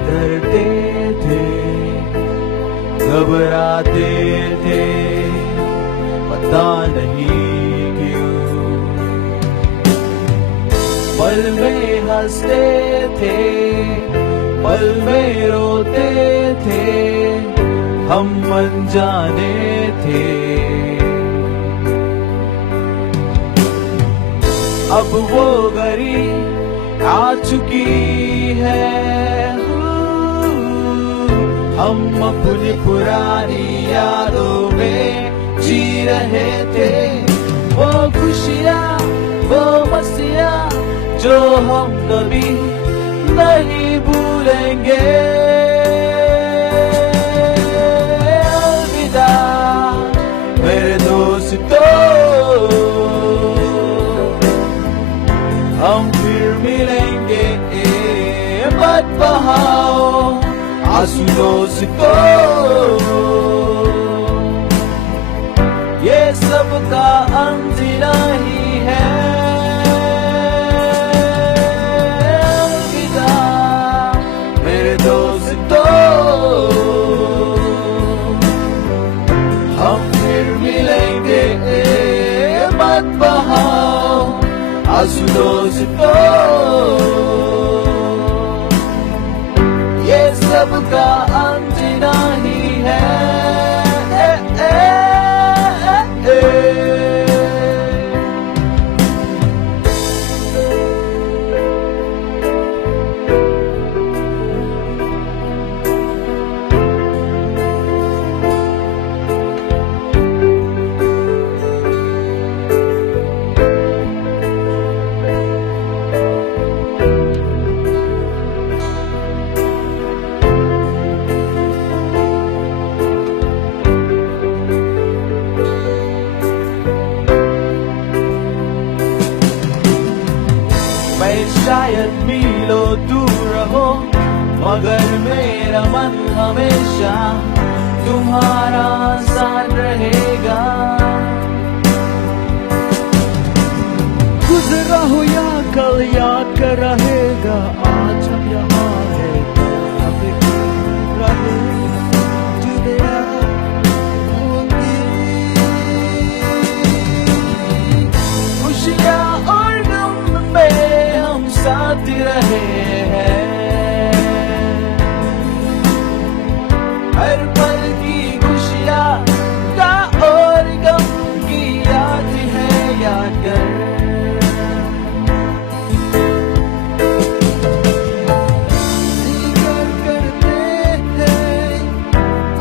डरते थे, घबराते थे, पता नहीं क्यों। पल में हंसते थे, पल में रोते थे, हम अनजाने थे। अब वो घड़ी आ चुकी है, हम अपनी पुरानी यादों में जी रहे थे। वो खुशियाँ, वो मस्तियाँ जो हम कभी नहीं भूलेंगे। अलविदा मेरे दोस्तों, हम फिर मिलेंगे। मत बहाओ आंसू दोस्तों, ये सब का अंत नहीं है। अलविदा मेरे दोस्तों, हम फिर मिलेंगे। मत बहाओ आंसू दोस्तों, ये सब का अंत नहीं है। मैं शायद मीलों दूर हो, मगर मेरा मन हमेशा तुम्हारा साथ रहेगा। गुजरा हो या कल याद कर रहेगा, आज हम यहाँ है खुशियाँ और गम में हम साथ रहे हैं। हर पल की खुशियाँ का और गम की याद है, याद कर। जिक्र करते हैं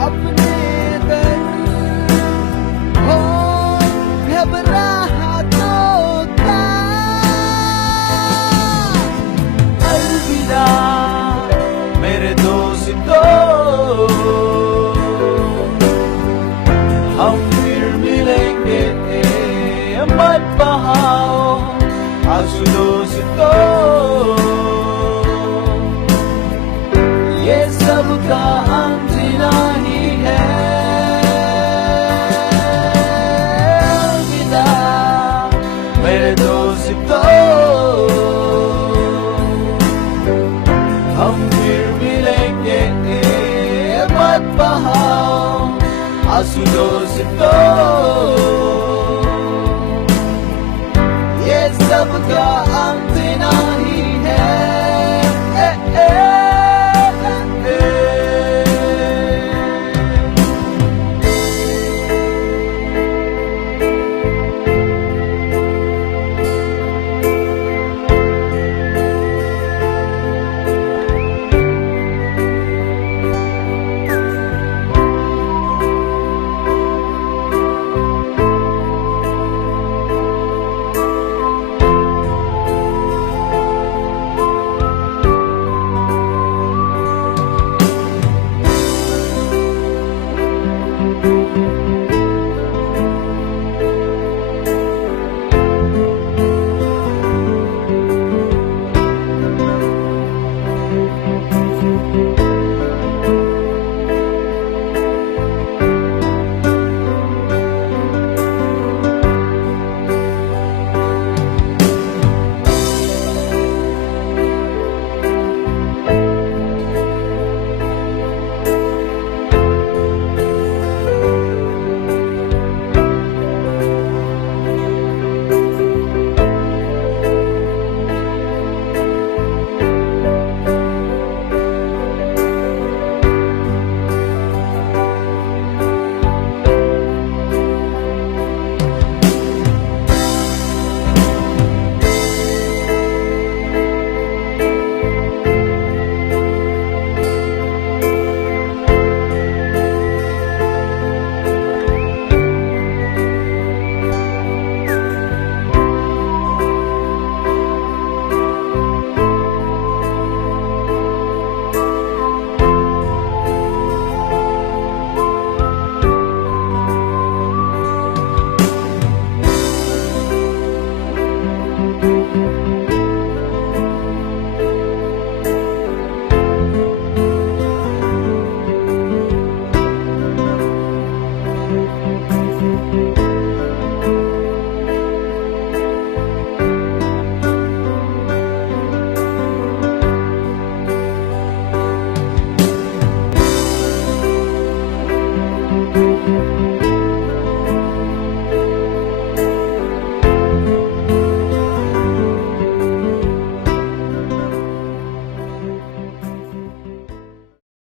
अपने दर्द, हो घबराहटों का। अलविदा मेरे दोस्तों, हम फिर मिलेंगे। मत बहाओ आंसू दोस्तों, ये सब का अंत नहीं है। अलविदा मेरे दोस्तों, हम फिर मिलेंगे। मत बहाओ आंसू दोस्तों, ये सब का अंत